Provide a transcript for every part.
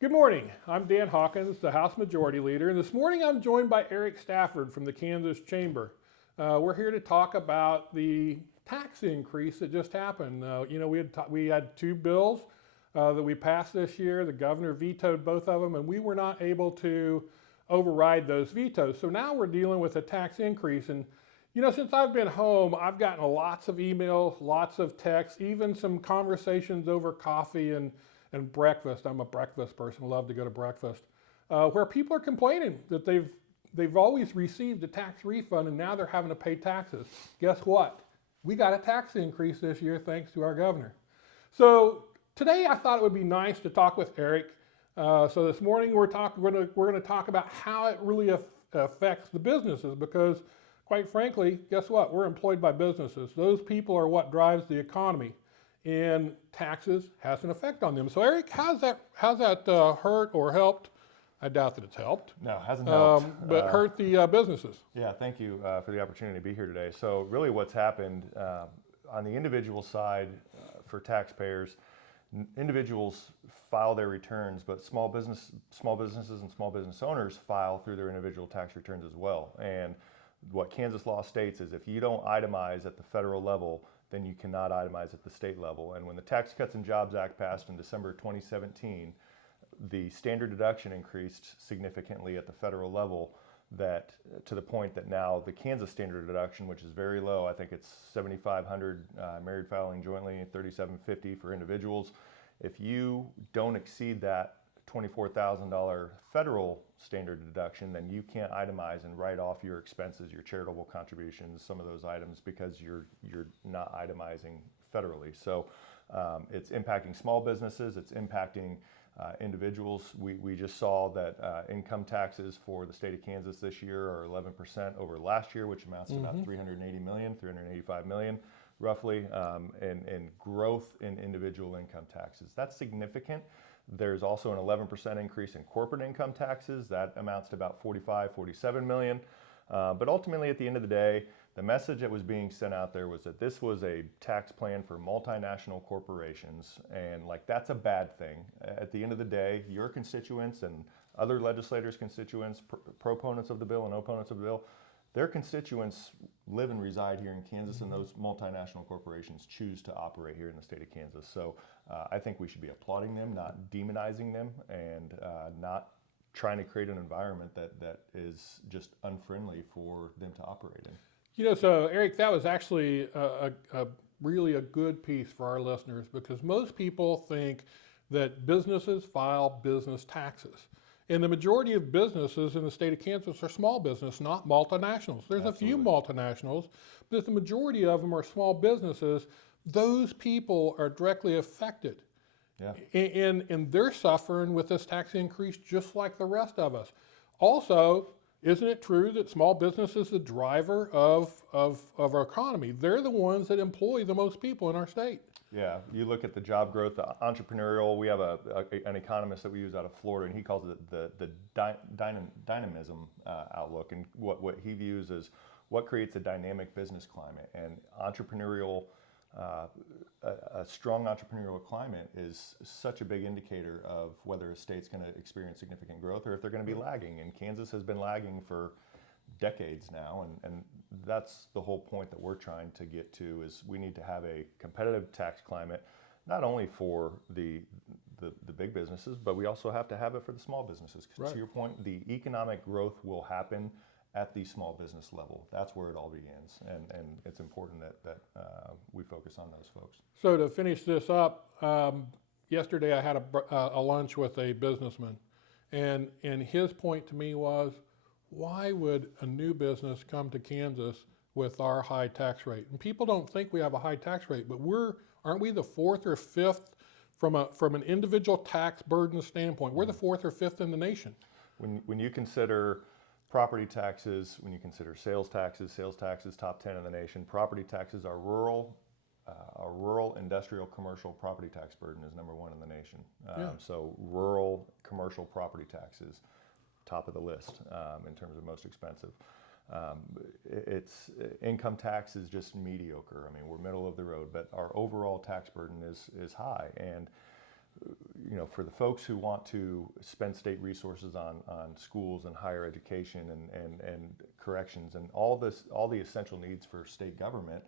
Good morning. I'm Dan Hawkins, the House Majority Leader, and this morning I'm joined by Eric Stafford from the Kansas Chamber. We're here to talk about the tax increase that just happened. We had two bills that we passed this year. The governor vetoed both of them, and we were not able to override those vetoes. So now we're dealing with a tax increase. And since I've been home, I've gotten lots of emails, lots of texts, even some conversations over coffee and breakfast. I'm a breakfast person, love to go to breakfast, where people are complaining that they've always received a tax refund and now they're having to pay taxes. Guess what? We got a tax increase this year thanks to our governor. So today I thought it would be nice to talk with Eric. So this morning we're going to talk about how it really affects the businesses, because quite frankly, guess what? We're employed by businesses. Those people are what drives the economy, and taxes has an effect on them. So Eric, how's that hurt or helped? I doubt that it's helped. No, it hasn't helped. But hurt the businesses. Yeah, thank you for the opportunity to be here today. So really what's happened on the individual side for taxpayers, individuals file their returns, but small businesses and small business owners file through their individual tax returns as well. And what Kansas law states is if you don't itemize at the federal level, then you cannot itemize at the state level. And when the Tax Cuts and Jobs Act passed in December 2017, the standard deduction increased significantly at the federal level, that to the point that now the Kansas standard deduction, which is very low, I think it's $7,500 married filing jointly, $3,750 for individuals. If you don't exceed that $24,000 federal standard deduction, then you can't itemize and write off your expenses, your charitable contributions, some of those items, because you're not itemizing federally. So it's impacting small businesses, it's impacting individuals. We just saw that income taxes for the state of Kansas this year are 11% over last year, which amounts to about 385 million roughly, in growth in individual income taxes. That's significant. There's also an 11% increase in corporate income taxes. That amounts to about 47 million. But ultimately, at the end of the day, the message that was being sent out there was that this was a tax plan for multinational corporations, and that's a bad thing. At the end of the day, your constituents and other legislators' constituents, proponents of the bill and opponents of the bill, their constituents live and reside here in Kansas, and those multinational corporations choose to operate here in the state of Kansas. So I think we should be applauding them, not demonizing them, and not trying to create an environment that is just unfriendly for them to operate in. So Eric, that was actually really a good piece for our listeners, because most people think that businesses file business taxes. And the majority of businesses in the state of Kansas are small business, not multinationals. There's Absolutely. a few multinationals, but the majority of them are small businesses. Those people are directly affected. Yeah. And they're suffering with this tax increase just like the rest of us. Also, isn't it true that small business is the driver of our economy? They're the ones that employ the most people in our state. Yeah, you look at the job growth, the entrepreneurial. We have an economist that we use out of Florida, and he calls it the dynamism outlook. And what he views is what creates a dynamic business climate. And entrepreneurial, a strong entrepreneurial climate is such a big indicator of whether a state's going to experience significant growth or if they're going to be lagging. And Kansas has been lagging for decades now, and that's the whole point that we're trying to get to, is we need to have a competitive tax climate, not only for the big businesses, but we also have to have it for the small businesses. Right. To your point, the economic growth will happen at the small business level. That's where it all begins, and it's important that we focus on those folks. So to finish this up, yesterday I had a lunch with a businessman, and his point to me was, why would a new business come to Kansas with our high tax rate? And people don't think we have a high tax rate, but aren't we the fourth or fifth from an individual tax burden standpoint? We're the fourth or fifth in the nation. When you consider property taxes, when you consider sales taxes top 10 in the nation. Property taxes are rural. Our rural, industrial, commercial property tax burden is number one in the nation. So rural, commercial property taxes, top of the list in terms of most expensive. It's income tax is just mediocre. I mean, we're middle of the road, but our overall tax burden is high. And for the folks who want to spend state resources on schools and higher education and corrections and all the essential needs for state government,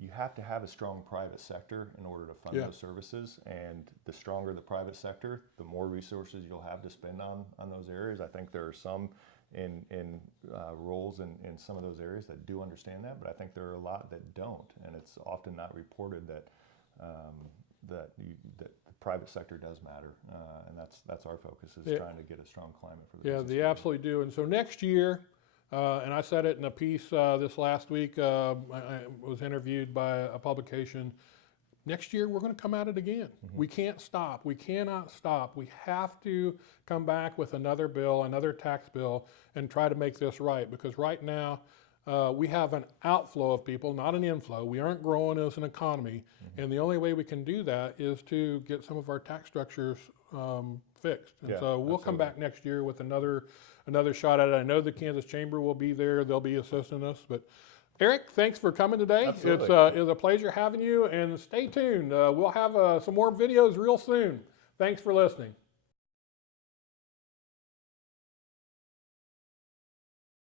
you have to have a strong private sector in order to fund those services. And the stronger the private sector, the more resources you'll have to spend on those areas. I think there are some in roles in some of those areas that do understand that, but I think there are a lot that don't, and it's often not reported that that the private sector does matter, and that's our focus, is trying to get a strong climate for the business they community. absolutely do. And so next year, and I said it in a piece this last week, I was interviewed by a publication. Next year, we're going to come at it again. We can't stop. We cannot stop. We have to come back with another bill, another tax bill, and try to make this right. Because right now, we have an outflow of people, not an inflow. We aren't growing as an economy. And the only way we can do that is to get some of our tax structures fixed. And so we'll come back next year with another shot at it. I know the Kansas Chamber will be there. They'll be assisting us. But Eric, thanks for coming today. Absolutely. It's a pleasure having you, and stay tuned. We'll have some more videos real soon. Thanks for listening.